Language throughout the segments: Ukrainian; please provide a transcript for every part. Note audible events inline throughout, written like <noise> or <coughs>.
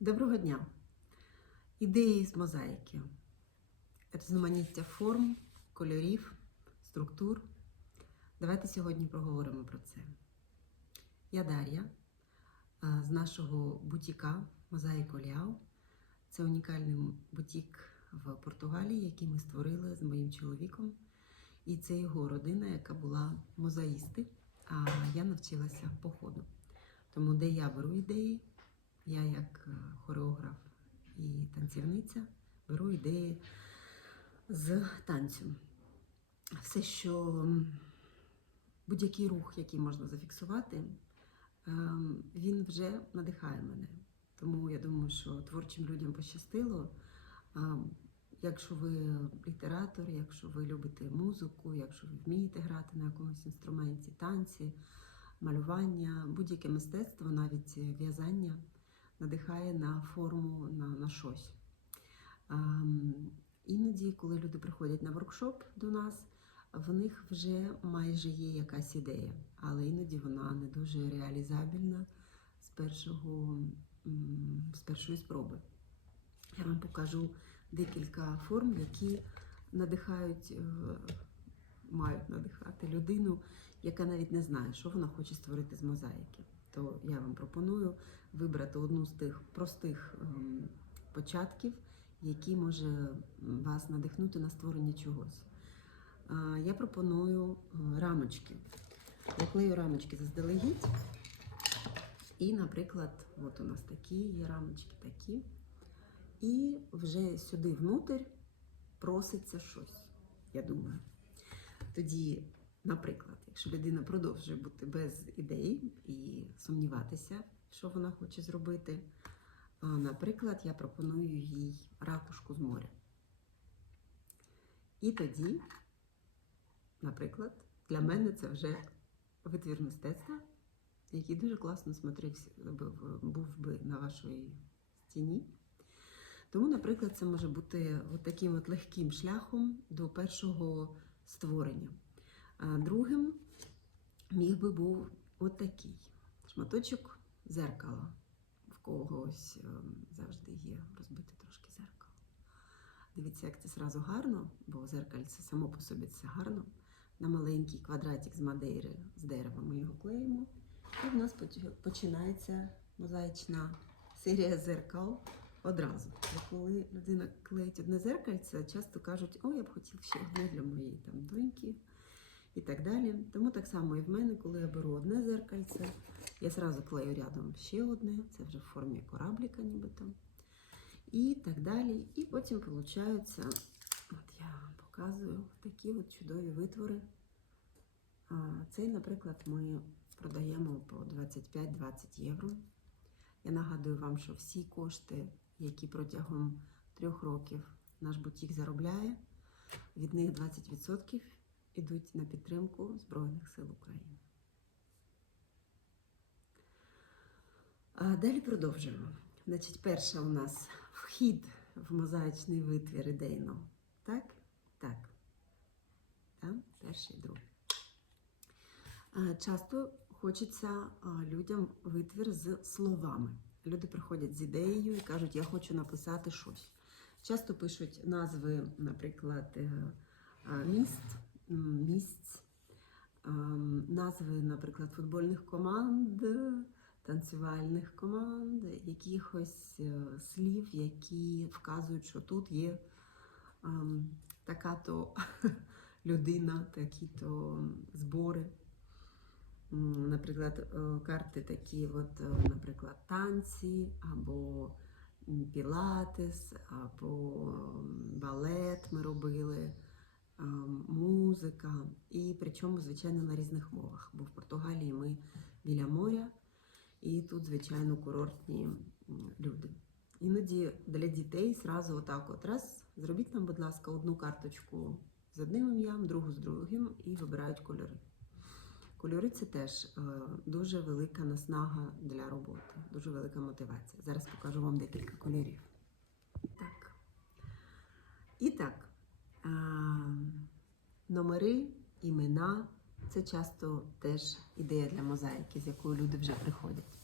Доброго дня! Ідеї з мозаїки, різноманіття форм, кольорів, структур. Давайте сьогодні поговоримо про це. Я Дар'я з нашого бутіка Мозаїко Ліау. Це унікальний бутік в Португалії, який ми створили з моїм чоловіком. І це його родина, яка була мозаїсти, а я навчилася по ходу. Тому де я беру ідеї, я як е, хореограф і танцівниця беру ідеї з танцю. Все, що будь-який рух, який можна зафіксувати, ем, він вже надихає мене. Тому я думаю, що творчим людям пощастило. Ем, Якщо ви літератор, якщо ви любите музику, якщо ви вмієте грати на якомусь інструменті, танці, малювання, будь-яке мистецтво, навіть в'язання надихає на форму, на, на щось. Ем, Іноді, коли люди приходять на воркшоп до нас, в них вже майже є якась ідея, але іноді вона не дуже реалізабельна з, першого, з першої спроби. Я вам покажу декілька форм, які надихають, е, мають надихати людину, яка навіть не знає, що вона хоче створити з мозаїки. То я вам пропоную вибрати одну з тих простих ем, початків, які може вас надихнути на створення чогось. Я пропоную е, рамочки. Я клею рамочки заздалегідь. І, наприклад, от у нас такі є рамочки, такі. І вже сюди внутрь проситься щось, я думаю. Тоді, наприклад, якщо людина продовжує бути без ідей і сумніватися, що вона хоче зробити, наприклад, я пропоную їй ракушку з моря. І тоді, наприклад, для мене це вже витвір мистецтва, який дуже класно смотрився, був- би на вашій стіні. Тому, наприклад, це може бути от таким от легким шляхом до першого створення. А другим міг би був от такий шматочок зеркала. В когось ем, завжди є розбите трошки зеркало. Дивіться, як це зразу гарно, бо зеркальце само по собі це гарно. На маленький квадратик з мадейри з дерева ми його клеїмо. І в нас починається мозаїчна серія зеркал одразу. Бо коли людина клеїть одне зеркальце, часто кажуть, о, я б хотів ще одне для моєї там доньки і так далі. Тому так само і в мене, коли я беру одне зеркальце, я зразу клею рядом ще одне, це вже в формі корабліка нібито. І так далі. І потім получаються, от я показую, такі от чудові витвори. Цей, наприклад, ми продаємо по 25-20 євро. Я нагадую вам, що всі кошти, які протягом трьох років наш бутік заробляє, від них 20% йдуть на підтримку Збройних сил України. А далі продовжуємо. Значить, перша у нас вхід в мозаїчний витвір ідейно. Так? Так. Так? Перший, другий. Часто хочеться людям витвір з словами. Люди приходять з ідеєю і кажуть, я хочу написати щось. Часто пишуть назви, наприклад, е, міст, місць, назви, наприклад, футбольних команд, танцювальних команд, якихось е, слів, які вказують, що тут є ем, така-то <laughs> людина, такі-то збори. Наприклад, е, карти такі, от, е, наприклад, танці, або пілатес, або балет ми робили, ем, музика. І причому, звичайно, на різних мовах. Бо в Португалії ми біля моря, і тут, звичайно, курортні люди. Іноді для дітей зразу отак от раз, зробіть нам, будь ласка, одну карточку з одним ім'ям, другу з другим і вибирають кольори. Кольори це теж е, дуже велика наснага для роботи, дуже велика мотивація. Зараз покажу вам декілька кольорів. Так. І так, номери, імена це часто теж ідея для мозаїки, з якою люди вже приходять.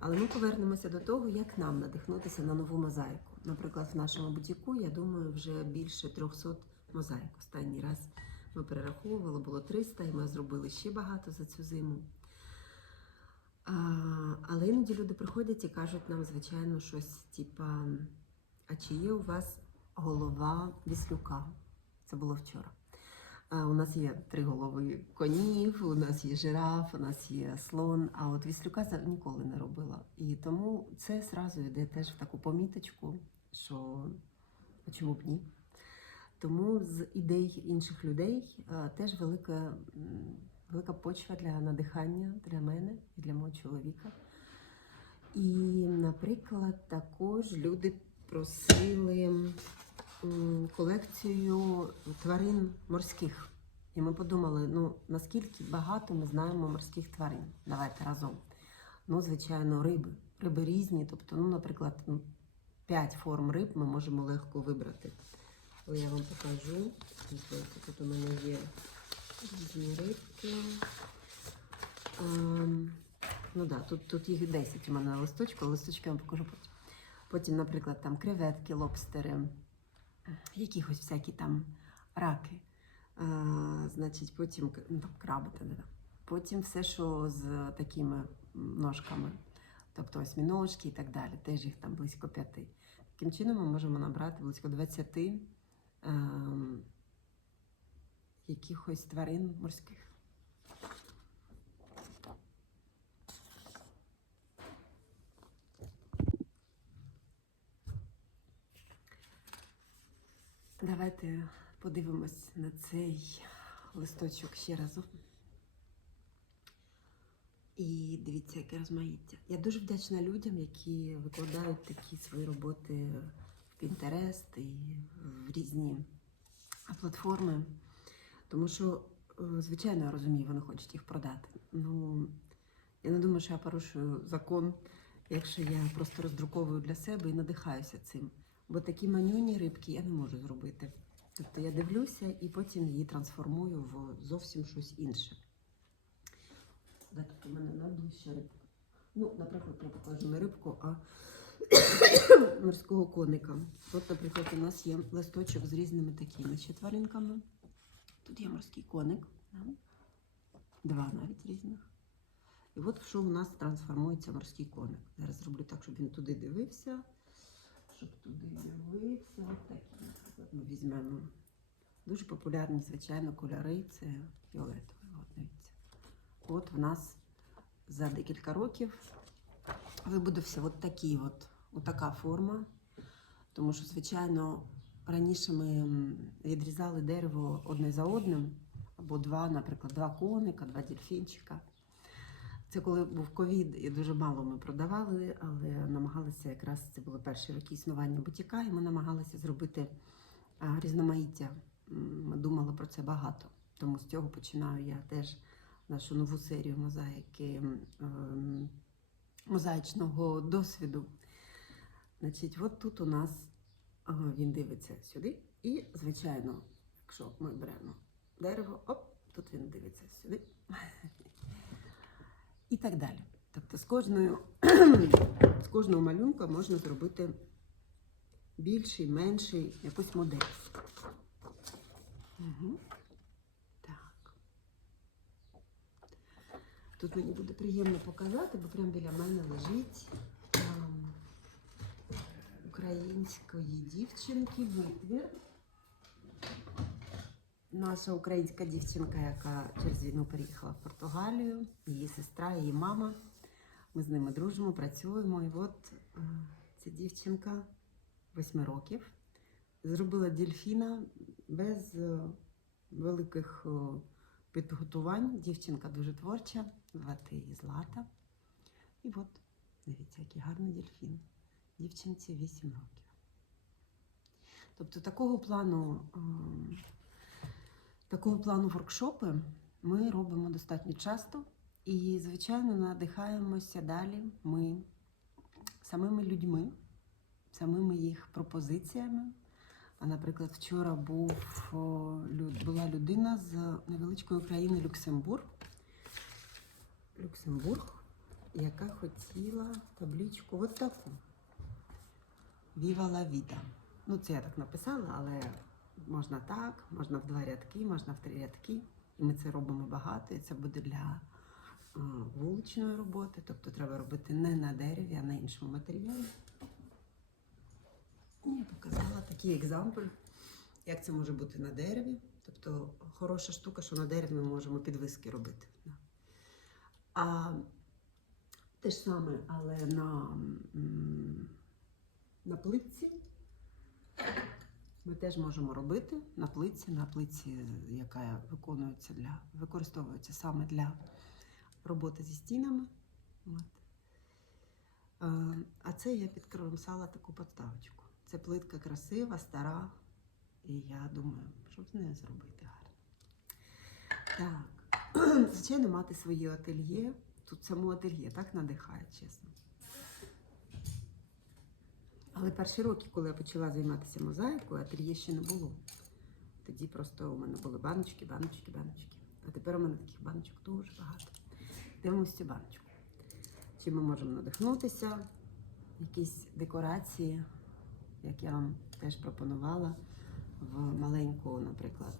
Але ми повернемося до того, як нам надихнутися на нову мозаїку. Наприклад, в нашому бутіку, я думаю, вже більше 300 мозаїк. Останній раз ми перераховували, було 300, і ми зробили ще багато за цю зиму. А, але іноді люди приходять і кажуть нам, звичайно, щось типа: а чи є у вас голова віслюка? Це було вчора. У нас є три голови конів, у нас є жираф, у нас є слон, а от віслюка ніколи не робила. І тому це зразу йде теж в таку поміточку, що чому б ні. Тому з ідей інших людей теж велика, велика почва для надихання для мене і для мого чоловіка. І, наприклад, також люди просили колекцію тварин морських. І ми подумали, ну наскільки багато ми знаємо морських тварин. Давайте разом. Ну, звичайно, риби. Риби різні. Тобто, ну, наприклад, ну, п'ять форм риб ми можемо легко вибрати. Але я вам покажу. Тут у мене є різні рибки. Ем, ну да, тут, тут їх 10 у мене на листочку, листочки я вам покажу потім. Потім, наприклад, там креветки, лобстери, якихось всякі там раки. А, значить, потім ну, там, краби. Та, да. Потім все, що з такими ножками, тобто осьміножки і так далі, теж їх там близько п'яти. Таким чином ми можемо набрати близько 20 ем, якихось тварин морських. Давайте подивимось на цей листочок ще разом. І дивіться, яке розмаїття. Я дуже вдячна людям, які викладають такі свої роботи в Pinterest і в різні платформи. Тому що, е, звичайно, я розумію, вони хочуть їх продати. Ну, я не думаю, що я порушую закон, якщо я просто роздруковую для себе і надихаюся цим. Бо такі манюні рибки я не можу зробити. Тобто я дивлюся і потім її трансформую в зовсім щось інше. Де тут у мене найближча рибка? Ну, наприклад, я покажу не рибку, а <coughs> морського коника. От, наприклад, у нас є листочок з різними такими ще тваринками. Тут є морський коник, два навіть різних. І от що у нас трансформується морський коник. Зараз зроблю так, щоб він туди дивився. Щоб туди дивився. От такі, наприклад, ми візьмемо. Дуже популярні, звичайно, кольори це фіолетовий. От дивіться. От в нас за декілька років вибудувався от такий от, от форма. Тому що, звичайно, раніше ми відрізали дерево одне за одним, або два, наприклад, два коника, два дельфінчика. Це коли був ковід, і дуже мало ми продавали, але намагалися якраз це були перші роки існування бутіка, і ми намагалися зробити різноманіття. Ми думали про це багато. Тому з цього починаю я теж нашу нову серію мозаїки ем, мозаїчного досвіду. Значить, от тут у нас він дивиться сюди, і, звичайно, якщо ми беремо дерево, оп, тут він дивиться сюди. І так далі. Тобто з кожною <clears throat> з кожного малюнка можна зробити більший, менший, якусь модель. Угу. Так. Тут мені буде приємно показати, бо прямо біля мене лежить ем, української дівчинки витвір. Наша українська дівчинка, яка через війну переїхала в Португалію, її сестра, її мама. Ми з ними дружимо, працюємо. І от е, ця дівчинка 8 років зробила дельфіна без е, великих е, підготувань. Дівчинка дуже творча, звати її Злата. І от, дивіться, який гарний дельфін. Дівчинці 8 років. Тобто такого плану. Такого плану воркшопи ми робимо достатньо часто і, звичайно, надихаємося далі ми самими людьми, самими їх пропозиціями. А, наприклад, вчора був, була людина з невеличкої країни Люксембург. Люксембург. яка хотіла табличку от таку. La vida. Ну, це я так написала, але можна так, можна в два рядки, можна в три рядки. І ми це робимо багато, і це буде для вуличної роботи. Тобто треба робити не на дереві, а на іншому матеріалі. Я показала такий екзампл, як це може бути на дереві. Тобто хороша штука, що на дереві ми можемо підвиски робити. А те ж саме, але на, на плитці ми теж можемо робити на плитці, на плитці, яка виконується для, використовується саме для роботи зі стінами. Е, А це я підкромсала таку подставочку. Це плитка красива, стара. І я думаю, що з нею зробити гарно. Так, <clears throat> звичайно, мати своє ательє. Тут само ательє так надихає, чесно. Але перші роки, коли я почала займатися мозаїкою, ательє ще не було. Тоді просто у мене були баночки, баночки, баночки. А тепер у мене таких баночок дуже багато. Дивимося цю баночку. Чи ми можемо надихнутися? Якісь декорації, як я вам теж пропонувала, в маленьку, наприклад,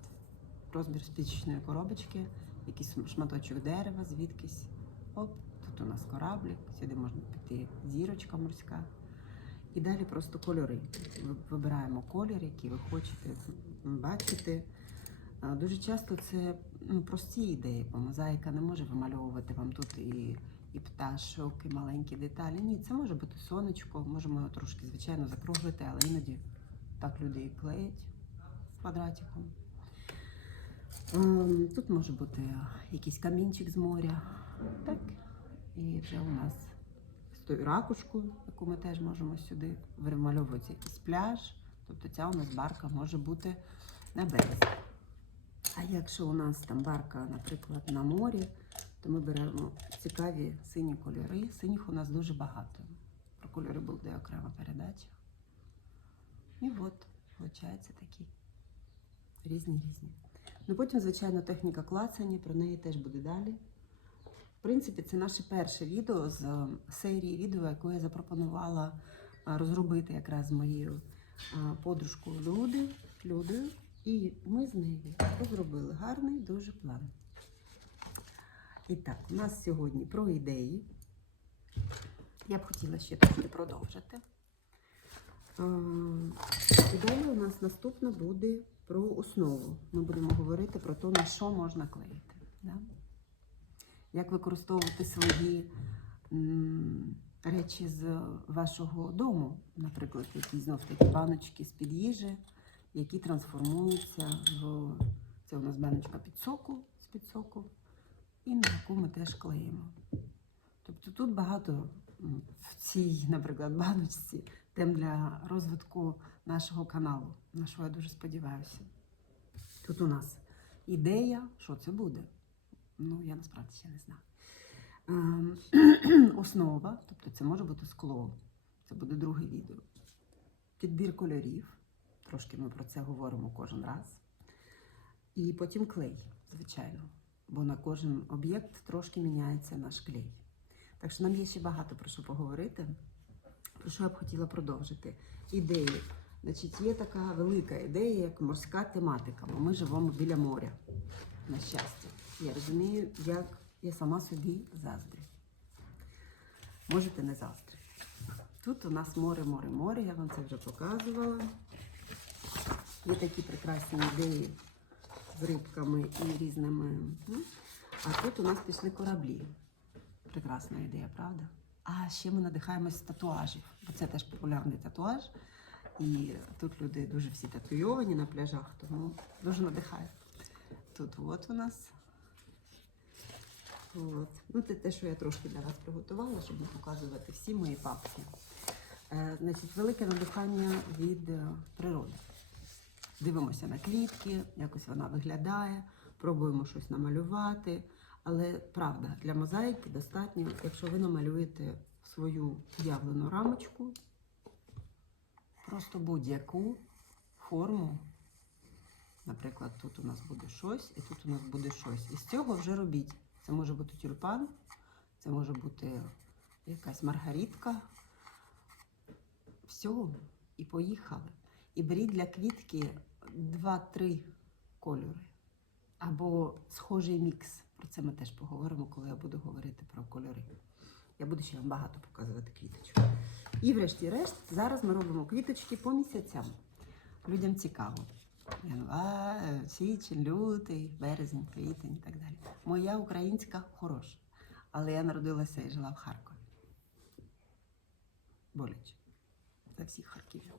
розмір спічечної коробочки, якийсь шматочок дерева, звідкись. Оп, тут у нас кораблик, сюди можна піти зірочка морська. І далі просто кольори. Ви- Вибираємо колір, який ви хочете бачити. Дуже часто це ну, прості ідеї, бо мозаїка не може вимальовувати вам тут і, і пташок, і маленькі деталі. Ні, це може бути сонечко, можемо його трошки, звичайно, закруглити, але іноді так люди і клеять квадратиком. Ем, Тут може бути якийсь камінчик з моря. Так. І вже у нас тою ракушкою, яку ми теж можемо сюди вимальовувати якийсь пляж. Тобто ця у нас барка може бути на березі. А якщо у нас там барка, наприклад, на морі, то ми беремо цікаві сині кольори. Синіх у нас дуже багато. Про кольори буде окрема передача. І от, виходить, такі різні різні. Ну потім, звичайно, техніка клацання, про неї теж буде далі. Принципі, це наше перше відео з е, серії відео, яку я запропонувала е, розробити якраз з моєю е, подружкою Люди, Людою. І ми з нею розробили гарний дуже план. І так, у нас сьогодні про ідеї. Я б хотіла ще трошки продовжити. Е, І далі у нас наступне буде про основу. Ми будемо говорити про те, на що можна клеїти. Да? Як використовувати свої речі з вашого дому, наприклад, які знов такі баночки з-під їжі, які трансформуються в це у нас баночка під соку, з-під соку, і на яку ми теж клеїмо. Тобто тут багато в цій, наприклад, баночці тем для розвитку нашого каналу, на що я дуже сподіваюся. Тут у нас ідея, що це буде. Ну, я насправді ще не знаю. Ем, <clears throat> Основа, тобто це може бути скло, це буде друге відео. Підбір кольорів, трошки ми про це говоримо кожен раз. І потім клей, звичайно, бо на кожен об'єкт трошки міняється наш клей. Так що нам є ще багато про що поговорити, про що я б хотіла продовжити. Ідеї. Значить, є така велика ідея, як морська тематика, бо ми живемо біля моря, на щастя. Я розумію, як я сама собі заздрю. Можете не заздрити. Тут у нас море, море, море, я вам це вже показувала. Є такі прекрасні ідеї з рибками і різними. А тут у нас пішли кораблі. Прекрасна ідея, правда? А ще ми надихаємось з татуажів, бо це теж популярний татуаж. І тут люди дуже всі татуйовані на пляжах, тому дуже надихає. Тут от у нас. От. Ну, це те, що я трошки для вас приготувала, щоб не показувати всі мої папки. Е, значить, велике надихання від е, природи. Дивимося на квітки, якось вона виглядає, пробуємо щось намалювати. Але правда, для мозаїки достатньо, якщо ви намалюєте свою уявлену рамочку, просто будь-яку форму. Наприклад, тут у нас буде щось, і тут у нас буде щось. І з цього вже робіть. Це може бути тюльпан, це може бути якась маргаритка. Все, і поїхали. І беріть для квітки 2-3 кольори. Або схожий мікс. Про це ми теж поговоримо, коли я буду говорити про кольори. Я буду ще вам багато показувати квіточок. І врешті-решт, зараз ми робимо квіточки по місяцям. Людям цікаво. Январ, січень, лютий, березень, квітень і так далі. Моя українська хороша, але я народилася і жила в Харкові. Боляче. За всіх харків'ян.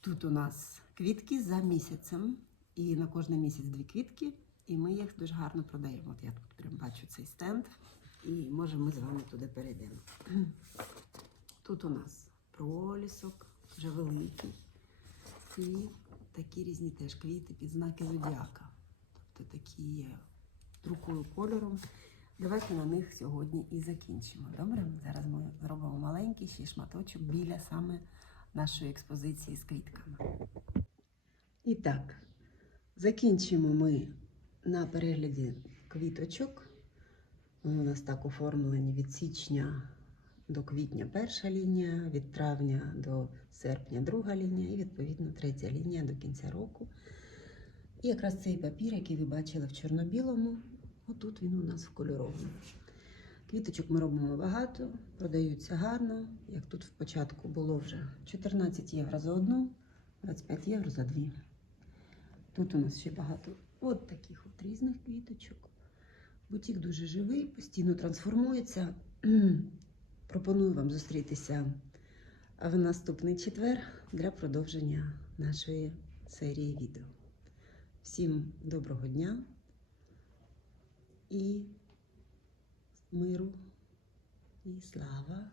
Тут у нас квітки за місяцем, і на кожний місяць дві квітки, і ми їх дуже гарно продаємо. От я тут прям бачу цей стенд, і може ми з вами туди перейдемо. Тут у нас пролісок, вже великий. І такі різні теж квіти під знаки зодіака. Тобто такі є другою кольором. Давайте на них сьогодні і закінчимо. Добре? Зараз ми зробимо маленький ще шматочок біля саме нашої експозиції з квітками. І так, закінчимо ми на перегляді квіточок. Вони у нас так оформлені від січня до квітня перша лінія, від травня до серпня друга лінія, і відповідно третя лінія до кінця року. І якраз цей папір, який ви бачили в чорно-білому, отут він у нас в кольоровому. Квіточок ми робимо багато, продаються гарно. Як тут в початку було вже 14 євро за одну, 25 євро за дві. Тут у нас ще багато от таких от різних квіточок. Бутік дуже живий, постійно трансформується. <clears throat> Пропоную вам зустрітися в наступний четвер для продовження нашої серії відео. Всім доброго дня і миру і слава